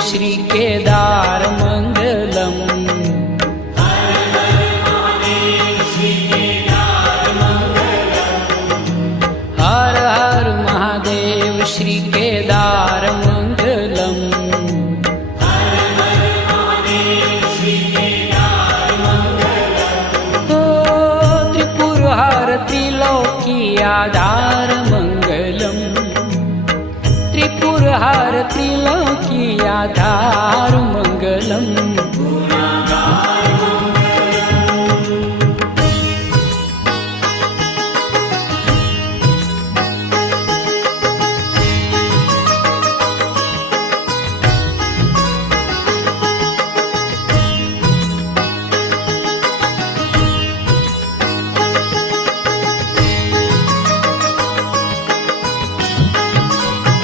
श्री केदार मंगलम। हर हर महादेव श्री केदार मंगलम। त्रिपुर हर त्रिलोकी आधार मंगलम। त्रिपुर हर त्रिलोकी आधार मंगलम।